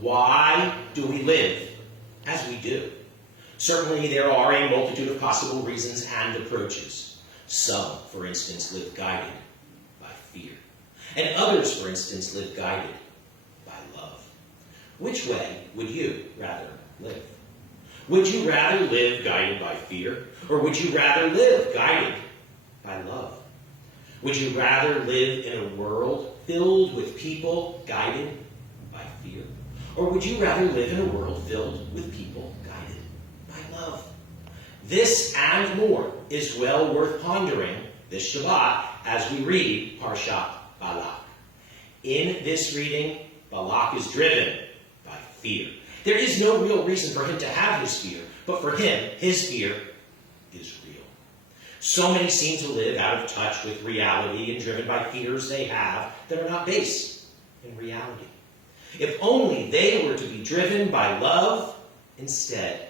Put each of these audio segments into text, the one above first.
Why do we live as we do? Certainly there are a multitude of possible reasons and approaches. Some, for instance, live guided by fear. And others, for instance, live guided by love. Which way would you rather live? Would you rather live guided by fear? Or would you rather live guided by love? Would you rather live in a world filled with people guided by fear? Or would you rather live in a world filled with people guided by love? This and more is well worth pondering this Shabbat as we read Parshat Balak. In this reading, Balak is driven by fear. There is no real reason for him to have his fear, but for him, his fear is real. So many seem to live out of touch with reality and driven by fears they have that are not based in reality. If only they were to be driven by love instead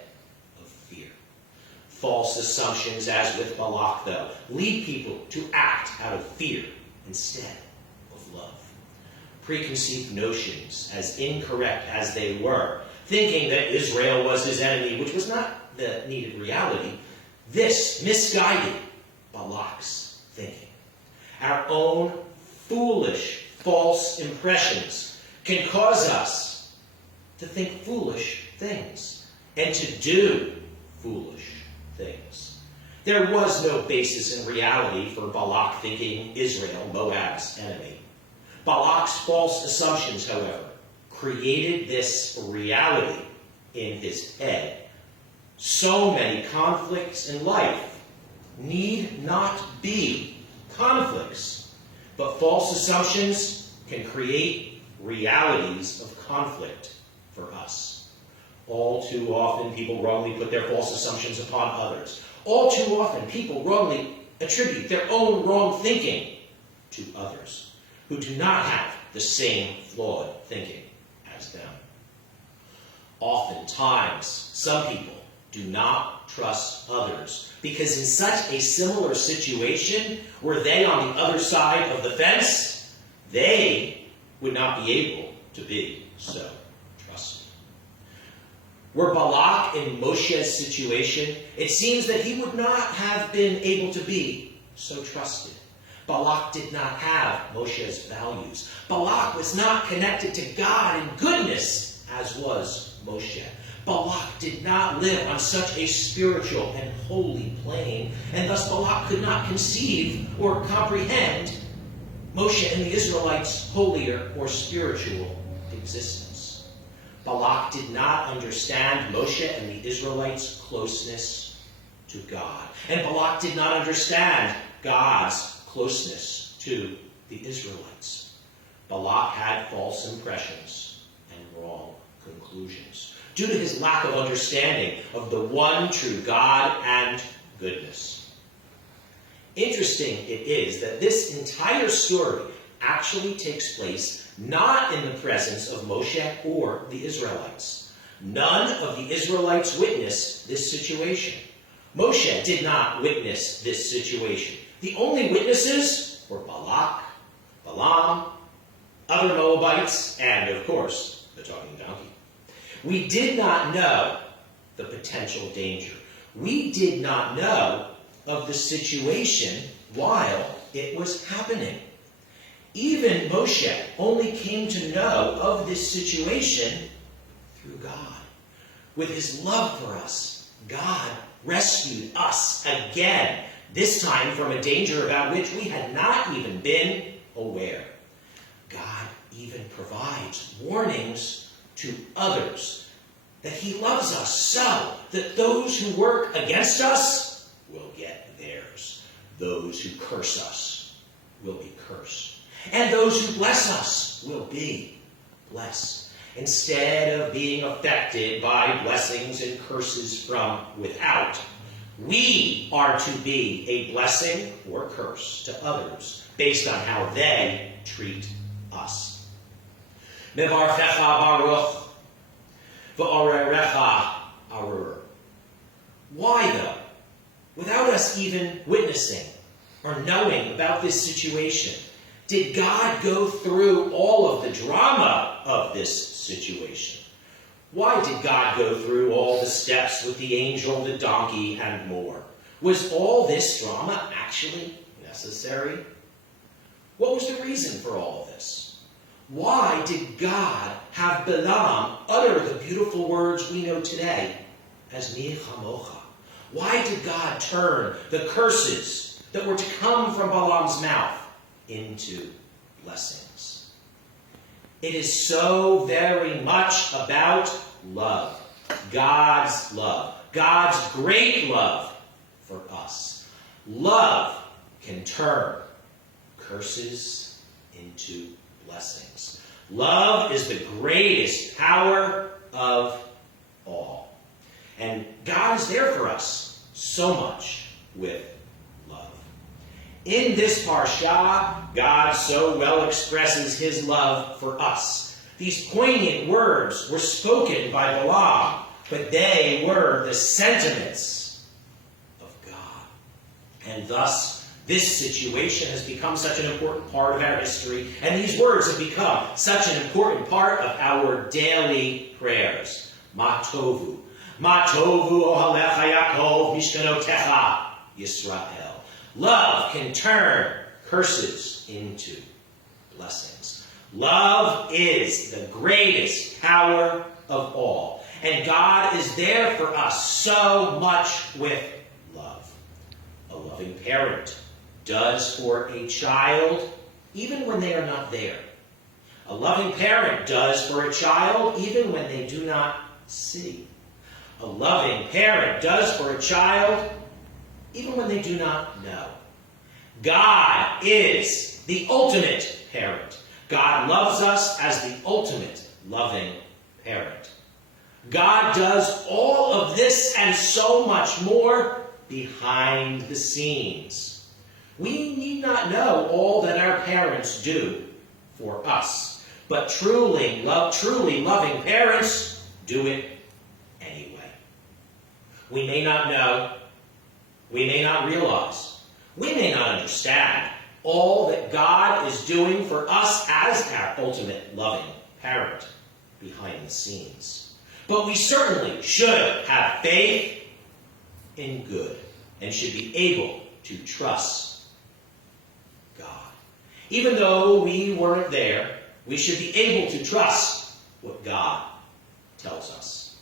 of fear. False assumptions, as with Balak, though, lead people to act out of fear instead of love. Preconceived notions, as incorrect as they were, thinking that Israel was his enemy, which was not the needed reality, this misguided Balak's thinking. Our own foolish, false impressions can cause us to think foolish things and to do foolish things. There was no basis in reality for Balak thinking Israel Moab's enemy. Balak's false assumptions, however, created this reality in his head. So many conflicts in life need not be conflicts, but false assumptions can create realities of conflict for us. All too often, people wrongly put their false assumptions upon others. All too often, people wrongly attribute their own wrong thinking to others who do not have the same flawed thinking as them. Oftentimes, some people do not trust others because in such a similar situation, were they on the other side of the fence, they would not be able to be so trusted. Were Balak in Moshe's situation, it seems that he would not have been able to be so trusted. Balak did not have Moshe's values. Balak was not connected to God and goodness as was Moshe. Balak did not live on such a spiritual and holy plane, and thus Balak could not conceive or comprehend Moshe and the Israelites' holier or spiritual existence. Balak did not understand Moshe and the Israelites' closeness to God. And Balak did not understand God's closeness to the Israelites. Balak had false impressions and wrong conclusions due to his lack of understanding of the one true God and goodness. Interesting it is that this entire story actually takes place not in the presence of Moshe or the Israelites. None of the Israelites witnessed this situation. Moshe did not witness this situation. The only witnesses were Balak, Balaam, other Moabites, and, of course, the talking donkey. We did not know the potential danger. We did not know of the situation while it was happening. Even Moshe only came to know of this situation through God. With his love for us, God rescued us again, this time from a danger about which we had not even been aware. God even provides warnings to others that he loves us so that those who work against us will get theirs. Those who curse us will be cursed. And those who bless us will be blessed. Instead of being affected by blessings and curses from without, we are to be a blessing or curse to others based on how they treat us. Mevarchecha baruch v'orerecha arur. Why, though, without us even witnessing or knowing about this situation, did God go through all of the drama of this situation? Why did God go through all the steps with the angel, the donkey, and more? Was all this drama actually necessary? What was the reason for all of this? Why did God have Balaam utter the beautiful words we know today as Mi Chamocha? Why did God turn the curses that were to come from Balaam's mouth into blessings? It is so very much about love. God's love. God's great love for us. Love can turn curses into blessings. Love is the greatest power of all. And God is there for us so much with love. In this parsha, God so well expresses his love for us. These poignant words were spoken by Balaam, but they were the sentiments of God. And thus, this situation has become such an important part of our history, and these words have become such an important part of our daily prayers. Ma tovu. Ma tovu ohalecha Yaakov mishkanotecha Yisrael. Love can turn curses into blessings. Love is the greatest power of all. And God is there for us so much with love. A loving parent does for a child even when they are not there. A loving parent does for a child even when they do not see. A loving parent does for a child even when they do not know. God is the ultimate parent. God loves us as the ultimate loving parent. God does all of this and so much more behind the scenes. We need not know all that our parents do for us, but truly loving parents do it anyway. We may not know, we may not realize, we may not understand all that God is doing for us as our ultimate loving parent behind the scenes. But we certainly should have faith in good and should be able to trust God. Even though we weren't there, we should be able to trust what God tells us.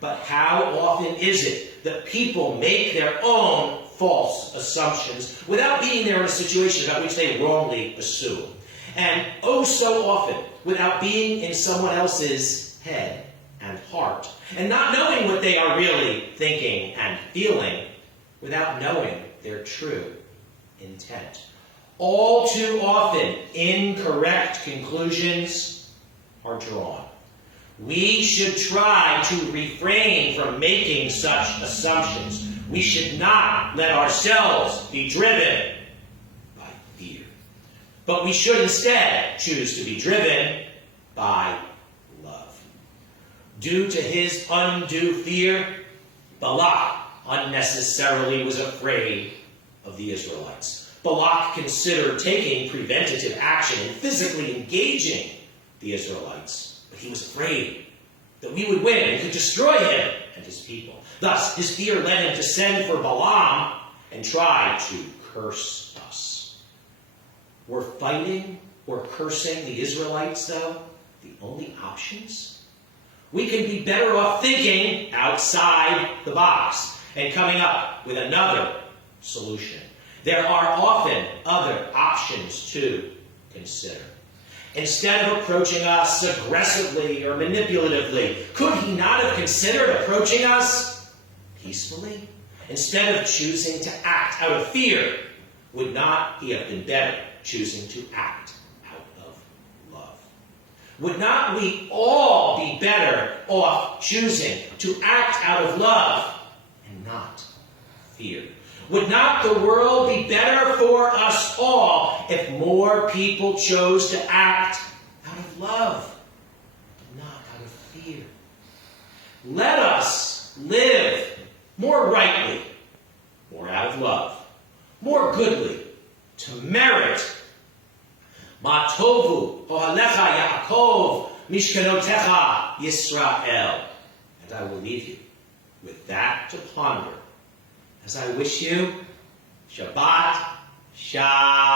But how often is it that people make their own false assumptions without being there in a situation about which they wrongly assume? And oh so often without being in someone else's head and heart, and not knowing what they are really thinking and feeling, without knowing their true intent. All too often, incorrect conclusions are drawn. We should try to refrain from making such assumptions. We should not let ourselves be driven by fear, but we should instead choose to be driven by love. Due to his undue fear, Balak unnecessarily was afraid of the Israelites. Balak considered taking preventative action and physically engaging the Israelites, but he was afraid that we would win and could destroy him and his people. Thus, his fear led him to send for Balaam and try to curse us. Were fighting or cursing the Israelites, though, the only options? We can be better off thinking outside the box and coming up with another solution. There are often other options to consider. Instead of approaching us aggressively or manipulatively, could he not have considered approaching us peacefully? Instead of choosing to act out of fear, would not he have been better choosing to act out of love? Would not we all be better off choosing to act out of love and not fear? Would not the world be better for us all if more people chose to act out of love and not out of fear? Let us live more rightly, more out of love, more goodly, to merit Ma tovu ohalecha Yaakov Mishkanotecha Yisrael. And I will leave you with that to ponder as I wish you Shabbat Shalom.